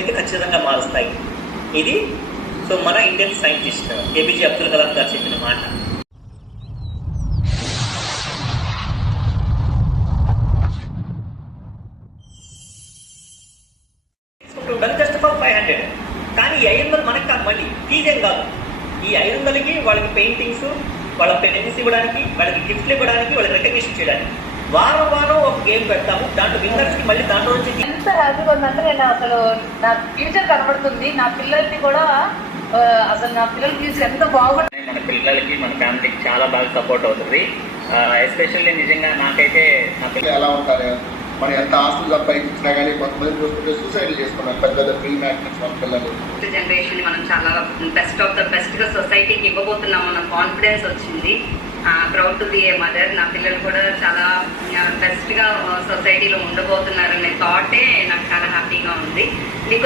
అయితే ఖచ్చితంగా మారుస్తాయి. ఇది సో మన Indian scientist APJ Abdul Kalam గారు చెప్పిన మాట. Just for 500. కానీ ఈ 500 మనకి కాదు, మళ్ళీ ఫీజేం కాదు. ఈ 500కి వాళ్ళకి పెయింటింగ్స్, వాళ్ళ పెన్స్ ఇవ్వడానికి, వాళ్ళకి గిఫ్ట్లు ఇవ్వడానికి, వాళ్ళకి రికగ్నిషన్ చేయడానికి వారం వారం ఒక గేమ్ పెడతాము. దాంట్లో విన్నర్స్ కి మళ్ళీ దాంట్లో నుంచి ఎంత హ్యాపీగా ఉందంటే నేను అసలు నా ఫ్యూచర్ కనబడుతుంది. నా పిల్లలకి కూడా అసలు నా పిల్లల ఫ్యూచర్ ఎంత బాగుంటుంది. మన పిల్లలకి మన ఫ్యామిలీకి చాలా బాగా సపోర్ట్ అవుతుంది. ఎస్పెషల్లీ నిజంగా నాకైతే నా పిల్లలు ఎలా ఉంటారు, మనం ఎంత ఆస్తులు సంపాదించినా కానీ కొంతమంది చూసుకుంటే సూసైడ్ చేసుకున్నారు. పెద్ద పెద్ద ఫిల్మ్ యాక్టర్స్ మన పిల్లలు. జనరేషన్ మనం చాలా బెస్ట్ ఆఫ్ ద బెస్ట్ గా సొసైటీకి ఇవ్వబోతున్నాం అన్న కాన్ఫిడెన్స్ వచ్చింది. Proud to be A mother. నా పిల్లలు కూడా చాలా బెస్ట్ గా సొసైటీలో ఉండబోతున్నారనే థాటే నాకు చాలా హ్యాపీగా ఉంది.